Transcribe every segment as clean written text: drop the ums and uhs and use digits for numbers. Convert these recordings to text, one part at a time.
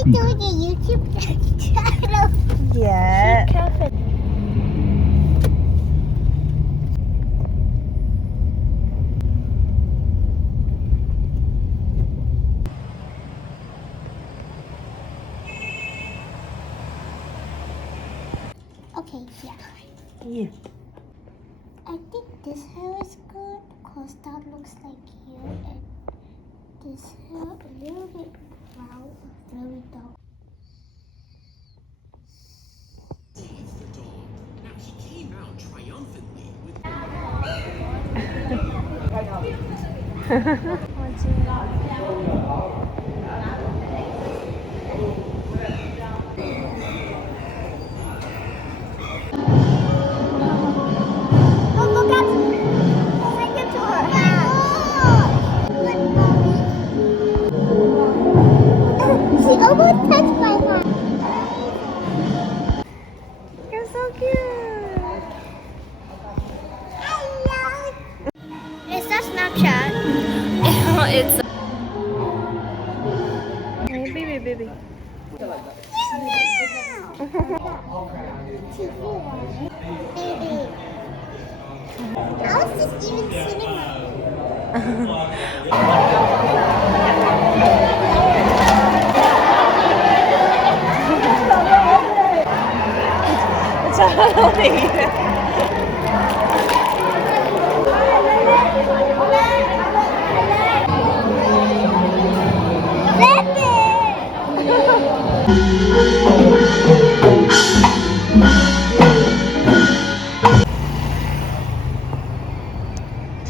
you doing a YouTube channel? Yeah. Cafe. Okay, yeah. Yeah. I think this hair is good because that looks like you, and this hair a little bit brown, very dark. It's the dog. Now he came out triumphantly with. Oh, look at sing it to her hand. Good, mommy. She almost touched my hand. You're so cute. Is that Snapchat? It's. Hey, baby. Baby. How is this even sitting on me? It's a Halloween.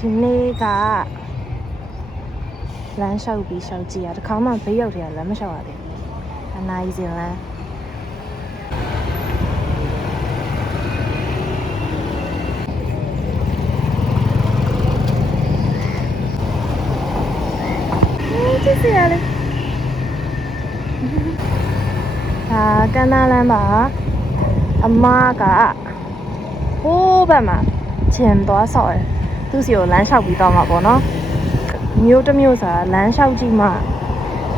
ဒီနေ့ကလမ်းလျှောက်ပြီးရှောက်ကြည့်ရတခါမှဘေးရောက်တယ်လမ်းမလျှောက်ရသေးဘူးအနာကြီးစင်လမ်းကြည့်စီရလေကန်းနာလမ်းပါအမကဟိုးဘက်မှာကျင်သွားဆော့တယ်သူ့စီကိုလမ်းလျှောက်ပြီးတော့မှာပေါ့နော်မျိုးတစ်မျိုးဆိုတာလမ်းလျှောက်ကြည့်မှ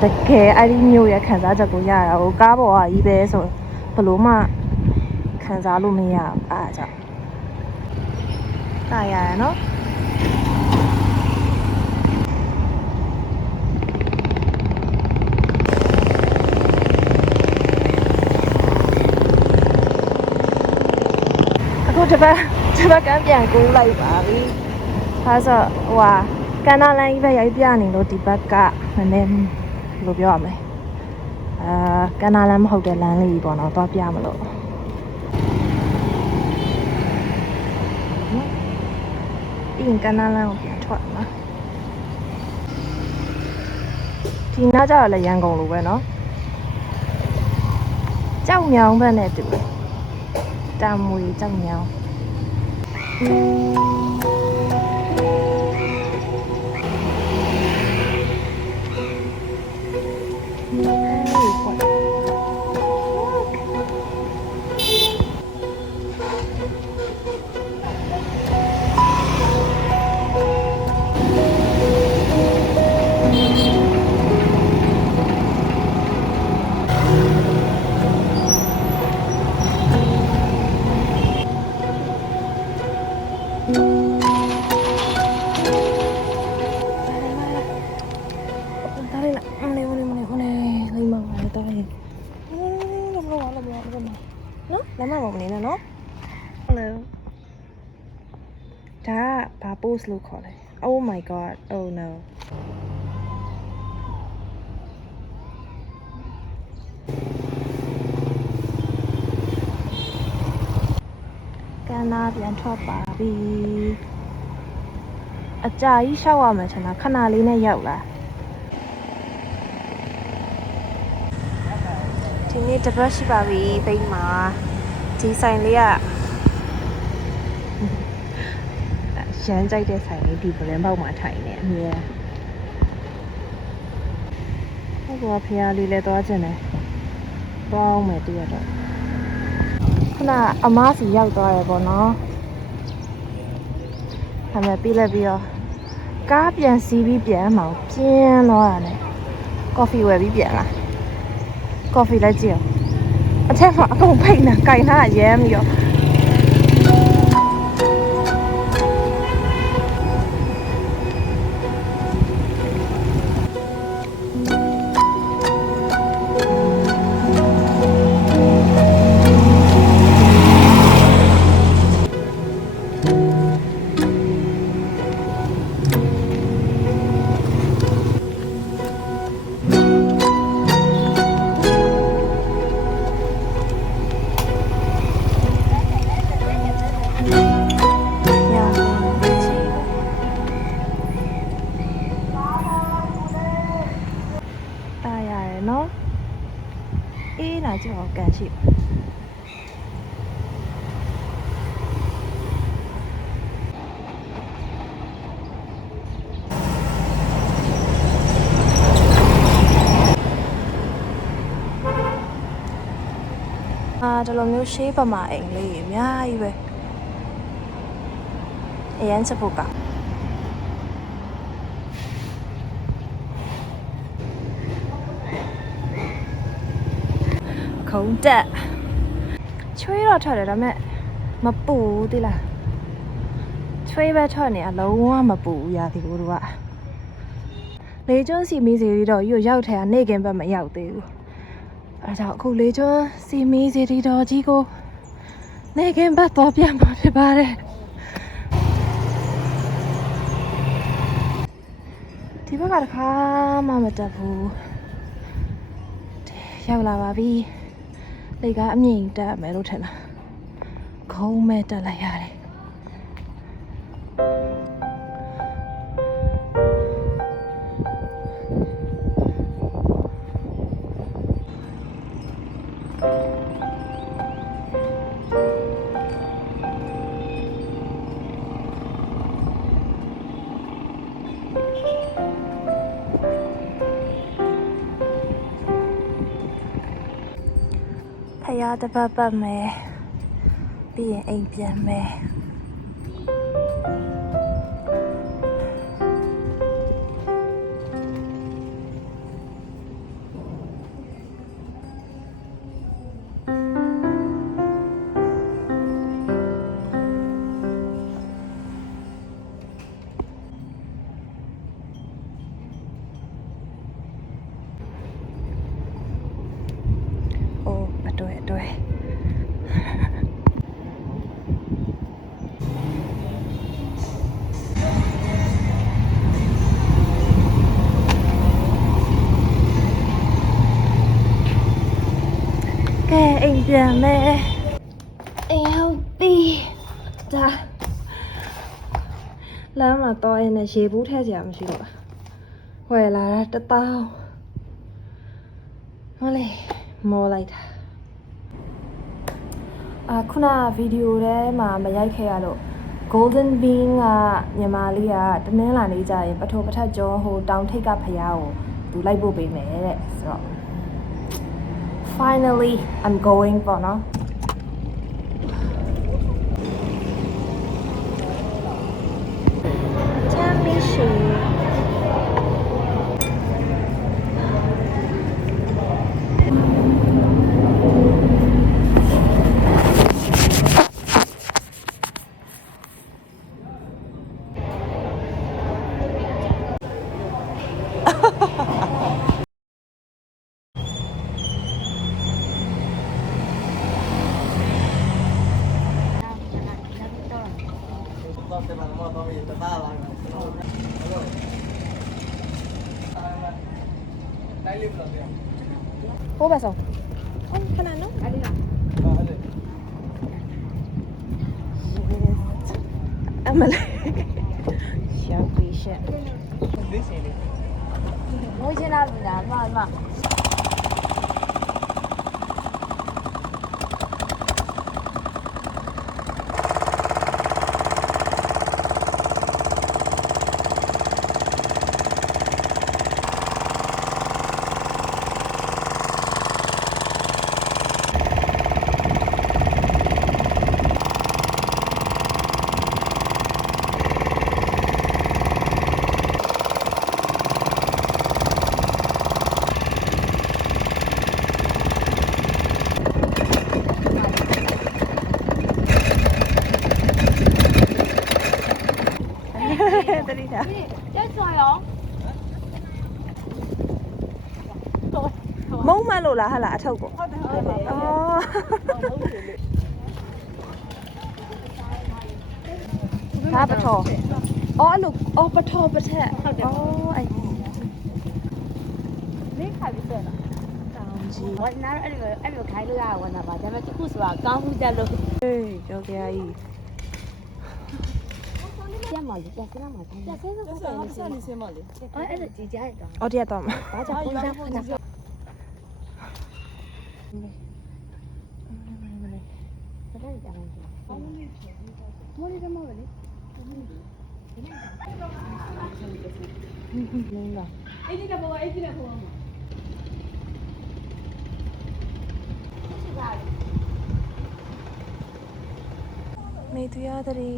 တကယ်အဲ့ဒီမျိုးရဲ့ခံစားချက်ကိုရတာဟိုကားပေါ်ကကြီးပဲဆိုဘလို့မှခံစားလို့မရဘူးအားကြောင့်တာရရနော်အခုတစ်ပတ်ကန်းပြန်ကူးလိုက်ပါပြီ။ဒါဆိုဟိုဟာကန်းနာလမ်းကြီးပဲရိုက်ပြနေလို့ဒီဘက်ကနည်းနည်းဘယ်လိုပြောရမလဲ။ကန်းနာလမ်းမဟုတ်တဲ့လမ်းလေးကြီးပေါ့နော်သွားပြမလို့။ပြီးရင်ကန်းနာလမ်းကိုပြန်ထွက်မှာ။ဒီနောက်ကျတော့လည်းရန်ကုန်လိုပဲနော်။ကြောက်မြောင်ဘက်နဲ့တူတယ်။တမွေကြောက်မြောင်ဒါကဘာ post လို့ခေါ်လဲ Oh my god oh no ကန်းနာပြန်ထွက်ပါပြီအကြာကြီးရှောက်ရမယ်ချင်တာခဏလေးနဲ့ရောက်လာဒီနေ့တပတ်ရှိပါပြီပိတ်မှာဒီဆိုင်လေးကရမ်းကြိုက်တဲ့ဆိုင်လေးဒီပလင်ပေါက်မှာထိုင်နေအမြဲဟုတ်ကဲ့ဖះလေးလည်းသွားကျင်တယ်ပေါင်းမယ်တရတော့ခုနအမားစီရောက်သွားရပေါ့နော်ဒါပေမဲ့ပြီးလက်ပြီးတော့ကားပြန်စီးပြီးပြန်မှောင်ပြင်းသွားတာနဲ့ကော်ဖီဝယ်ပြီးပြန်လာ ကော်ဖီလည်းကြည့်အောင်အထက်မှာအကုန်ဖိတ်နေကြိုင်ထားရဲမီရောအေးလာကြည့်အောင်ကန်ရှိဒီလိုမျိုးရှေးပမာအိမ်လေးအများကြီးပဲအရန်ချက်ဖို့ကခုံတက်ချွေးတော့ထွက်တယ်ဒါပေမဲ့မပူဘူးတိလားချွေးပဲထွက်နေအလုံးဝမပူဘူးရာဒီကိုတို့ကလေကျွန်းစီမီးစီရီတော့ရွရောက်ထဲကနေကင်းဘက်မရောက်သေးဘူးအဲဒါကြောင့်အခုလေကျွန်းစီမီးစီရီတော့ကြီးကိုနေကင်းဘက်တော့ပြန်မှာဖြစ်ပါတယ်ဒီဘက်ကတခါမှမတက်ဘူးရောက်လာပါပြီလေကအမြင့်တက်မယ်လို့ထင်တာခုံးမဲ့တက်လိုက်ရတယ်ဖယားတစ်ပတ်ပတ်မယ်ပြီးရင်အိမ်ပြန်မယ်对。ကဲအိမ်ပြန်မယ်အိမ်ရောက်ပြီဒါလမ်းမှာတော့ရင်လည်းရေဘူးထည့်စရာမရှိတော့ဝယ်လာတာ1000ဟောလေမောလိုက်တာခုနဗီဒီယိုထဲမှာမရိုက်ခဲ့ရလို့ Golden Bean ကညီမလေးကတနင်္လာနေ့ကျရင်ပထိုပထက်ကျော်ဟိုတောင်ထိပ်ကဖျားကိုသူလိုက်ပို့ပေးမယ်တဲ့ဆိုတော့ finally I'm going ပေါ့နော်ချမ်းမီရှိ Phố bà sầu. Ông cái này nó. Emily. Chào quý xe. Ngồi trên nào mà. မှတ်လို့လားဟာလားအထုပ်ကိုဟုတ်တယ်အော်ဒါပထောအော်အဲ့လိုအော်ပထောပထက်ဟုတ်တယ်အော်အဲ့လေးခါပြီးတော့တောင်းကြီး ဝတ်နာအဲ့လိုခိုင်းလို့ရဝတ်နာပါဒါပေမဲ့တခုဆိုတာကောင်းမှုတက်လို့ ဟေးကြောက်ကြကြီး ကျက်ပါလေကျက်စမ်းမှာကျက်စမ်းဆိုတော့ဆက်နေစမ်းပါလေအဲ့ဒါကြည်ကြရတော့ အော်တရားတော့မှာ ဘာကြောင့်ပုံစံပုံစံမိုးလေးကမောလေအဲ့ဒီကဘောအဲ့ဒီကဘောမေသူရတရီ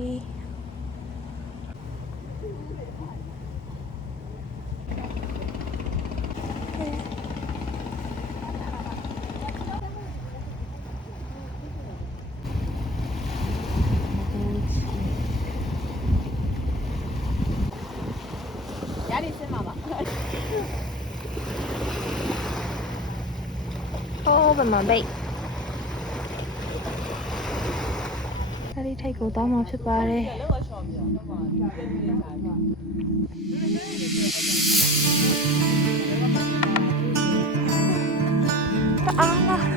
ဘယ်မှာပိတ်အဲ့ဒီထိတ်ကိုတောင်းမှဖြစ်ပါတယ်အားလား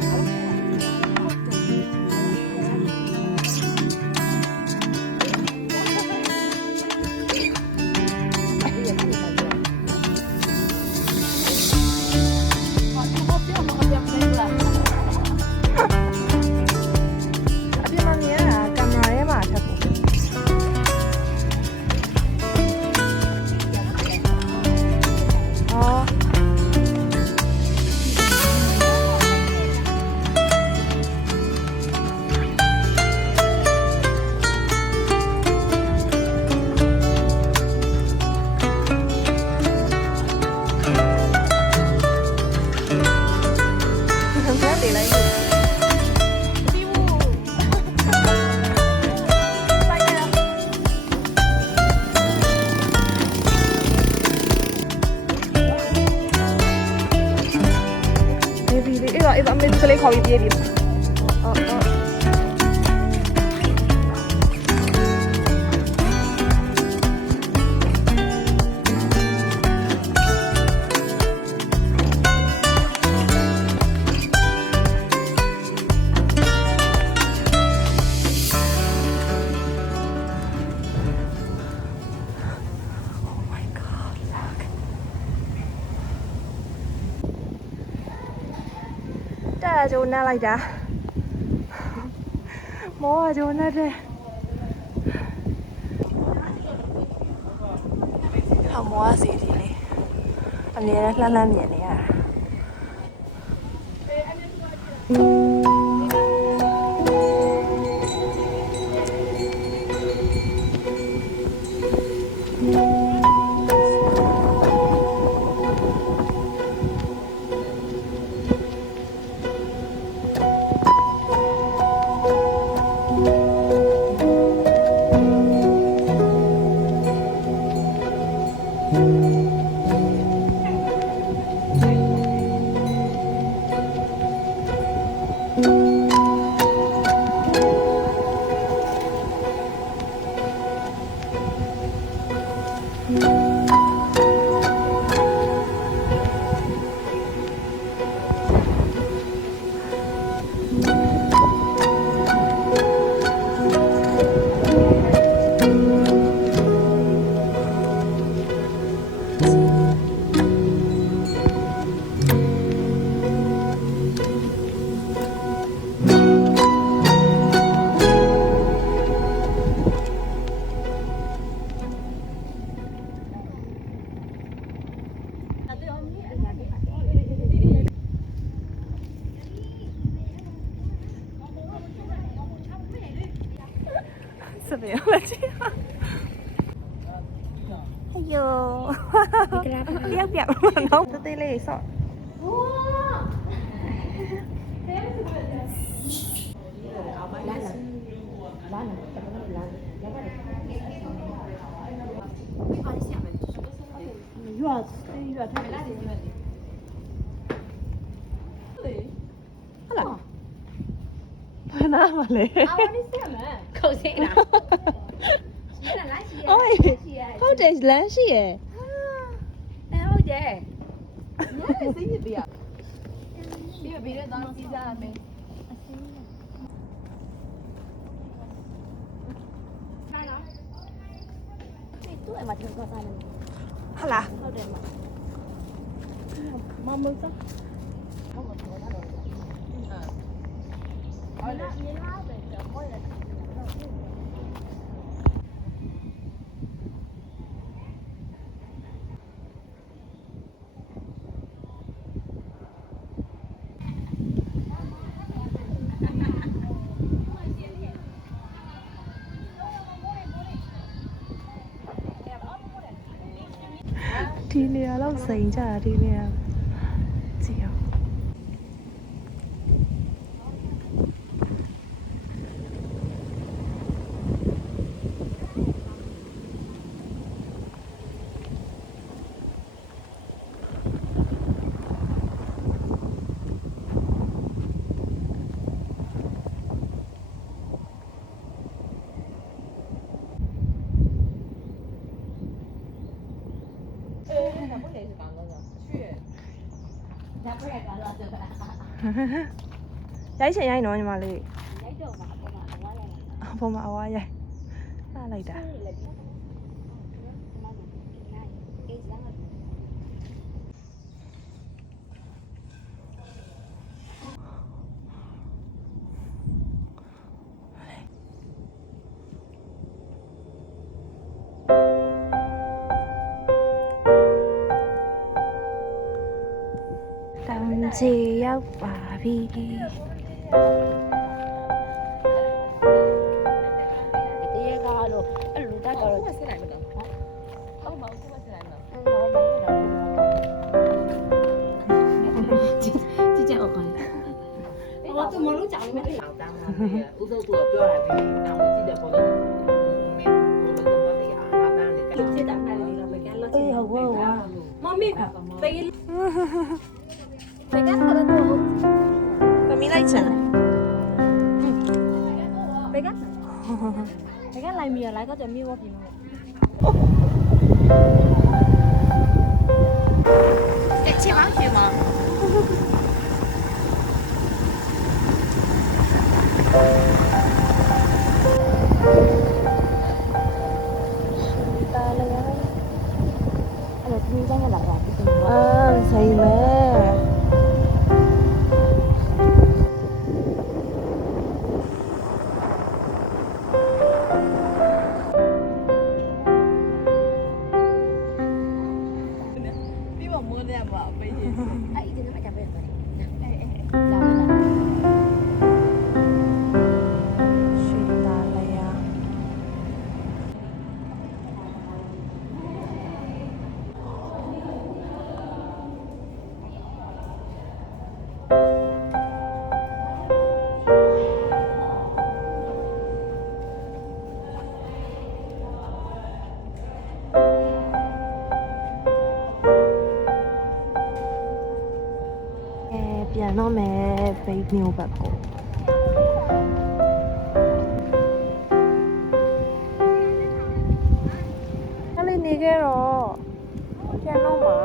အေးပါအမေကလေးခေါ်ပြီးပြေးပြီအော်အော်ကျိုးနဲ့လိုက်တာမောကျိုးနဲ့တဲ့အမောစီဒီလေးအမြဲတမ်းလှမ်းမြင်နေရတာစပယ်လာချီဟေးယိုဒီကလာပြပြနော်တေးလေးဆော့ရွာထား နာပါလေ 口水啦。是啦，哪是啊？ အော်ဟုတ်တယ်လမ်းရှိရယ် 哎，好的。你还是谁的呀？别的当机家没。哪个？这都系嘛听过啥呢？ ဟုတ်လား ဟုတ်တယ်မှာမမစဟုတ်ပါတော့တော့ဟုတ်လားနေလာပဲတော့ဟောရတယ် ဒီနေရာတော့စိန်ကြတာဒီနေရာကြည့်အောင် ဒါပြရကတော့တော့ ရိုက်ချင်ရိုက်နော်ညီမလေး လိုက်တော့မှာအပေါ်မှာဝါရလာ အပေါ်မှာအဝါရိုက်လှလိုက်တာ တောင်ချေရောက်ပါပြီ တရေကတော့အဲ့လိုတက်တော့ဆက်နိုင်မလားဟုတ်ပါဘူးဆက်နိုင်မလားအဲ့တော့ဘာလို့လဲကြည့်ကြအောင်ခိုင်း我怎么都讲没得？老当啊，乌州多表来的，但我记得可能没，可能我的呀，老当的。这打牌你了没干了？哎呀，我妈咪飞飞干啥的都 သမီးလိုက်ချင် 飞干飞干来米来个就米我平了。这切芒去吗？ တာလည်း အဲ့တော့ဒီကြောင့်လာတာဒီက အာစိန်မဲ အဲ့ဒီနေ့မှကြပဲဆိုတယ်လာမလား ရွှေတာလည်းရ ပြန်တော့မယ်ဘေးမျိုးဘက်ကိုအဲ့လေးနေခဲ့တော့ပြန်တော့မှာ